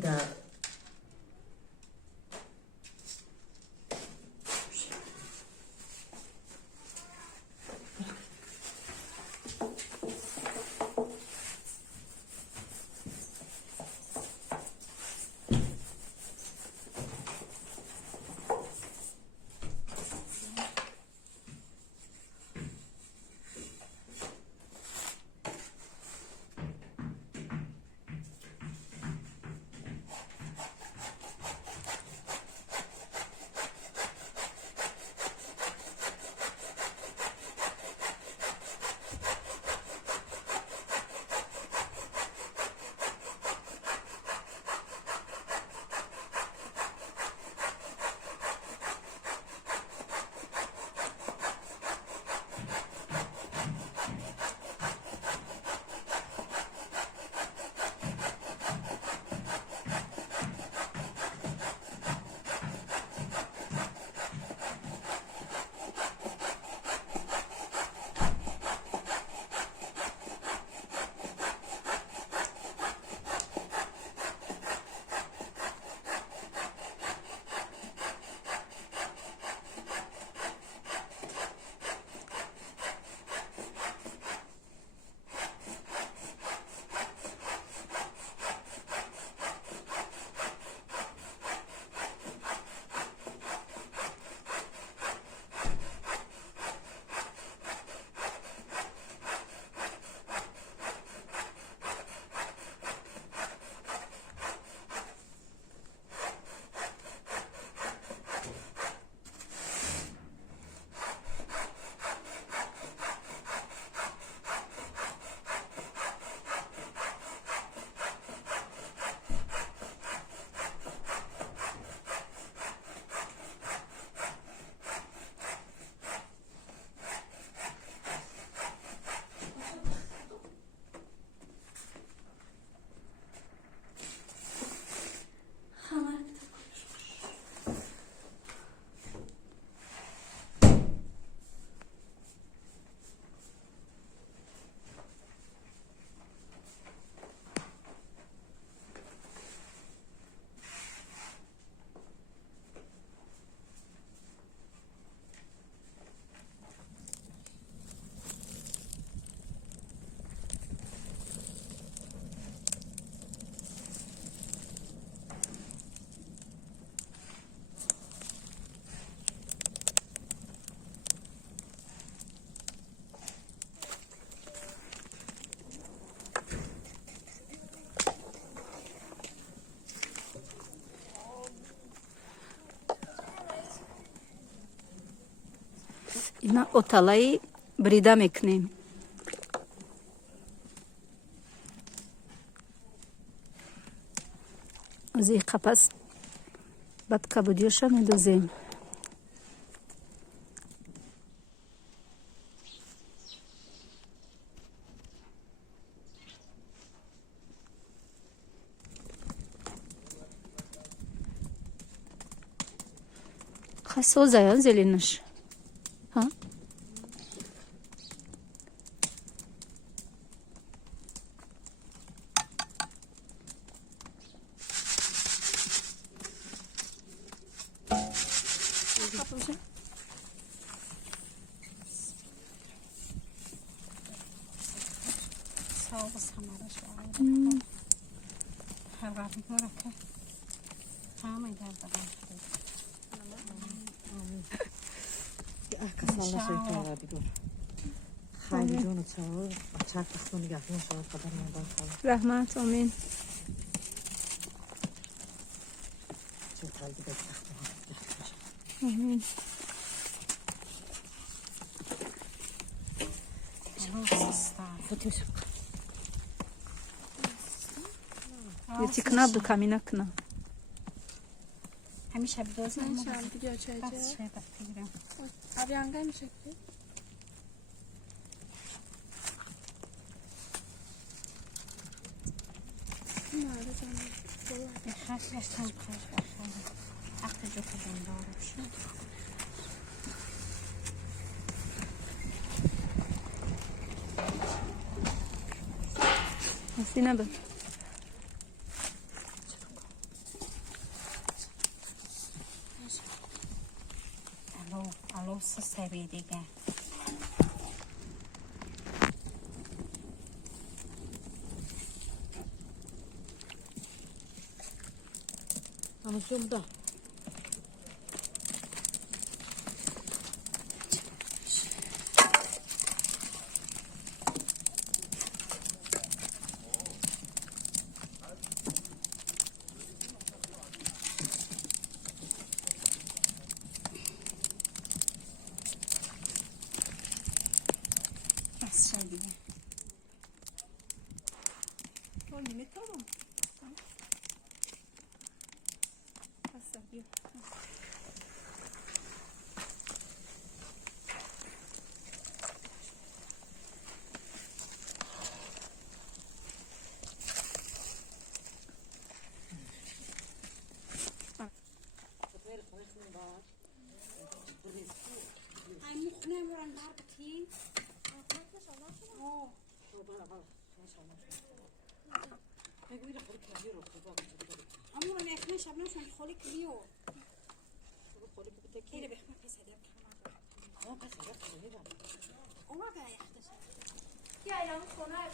در اینا اتالای بریده میکنیم. از این قفس بعد کبودیوش میدوزیم. خسته زیاد زلینش. ها؟ خیلی جون چهار بچه تختون نگهتون شاید قدر مادر خواهد رحمت آمین. چه تلگی به تختون نگهتون آمین. یه تیکنه دو کمینه کنه. همیشه بدوزم نمیشم دیگه چه بس شده بگیرم آبی هنگه میشه که بخش گشتم خوش بخیر وقت جو کدام دارم شد هستی نبه سه سری دیگه. همه چی بوده. بس شد دیگه. تو نیمه تمام. بس بیا. Ay, ne var marketing? Amor, ne ekmek şabnem şun kholi kliyo. Kire bixma pes edep kama. Oma ga yaxtaş. Ya yalnız sonra